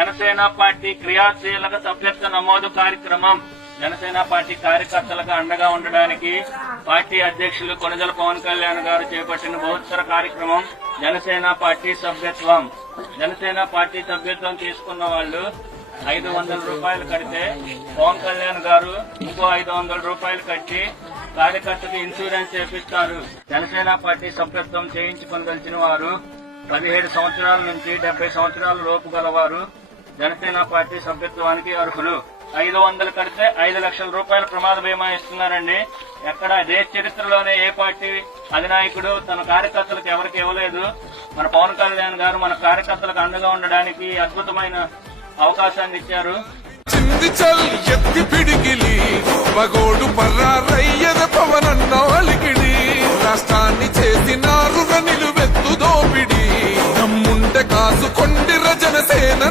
Janasena party క్రియాశీలక సభ్యత్వ నమోదు కార్యక్రమం జనసేన పార్టీ కార్యకర్తలకు అండగా ఉండడానికి పార్టీ అధ్యక్షులు కొణిదెల పవన్ కళ్యాణ్ గారు చేపట్టిన బహుత్తర కార్యక్రమం జనసేన పార్టీ సభ్యత్వం. జనసేన పార్టీ సభ్యత్వం తీసుకున్న వాళ్ళు 500 రూపాయలు కడితే పవన్ కళ్యాణ్ గారు ఇంకో 500 రూపాయలు కట్టి కార్యకర్తకు ఇన్సూరెన్స్ చేపిస్తారు. జనసేన పార్టీ సభ్యత్వం చేయించుకోదలిచిన వారు 17 సంవత్సరాల నుంచి 70 సంవత్సరాల లోపు గలవారు జనసేన పార్టీ సభ్యత్వానికి అర్హులు. 500 కడితే 5 లక్షల రూపాయల ప్రమాద బీమా ఇస్తున్నారండి. ఎక్కడ దేశ చరిత్రలోనే ఏ పార్టీ అధినాయకుడు తన కార్యకర్తలకు ఎవరికి ఇవ్వలేదు. మన పవన్ కళ్యాణ్ గారు మన కార్యకర్తలకు అండగా ఉండడానికి అద్భుతమైన అవకాశాన్ని ఇచ్చారు. ఎత్తి పిడికిలి మగోడు పర్రారయ్యద పవనన్న అలికిడి రాష్ట్రాన్ని చేసినారు నిలువెత్తు దోపిడి నమ్ముంటే కాసు కొండిర జనసేన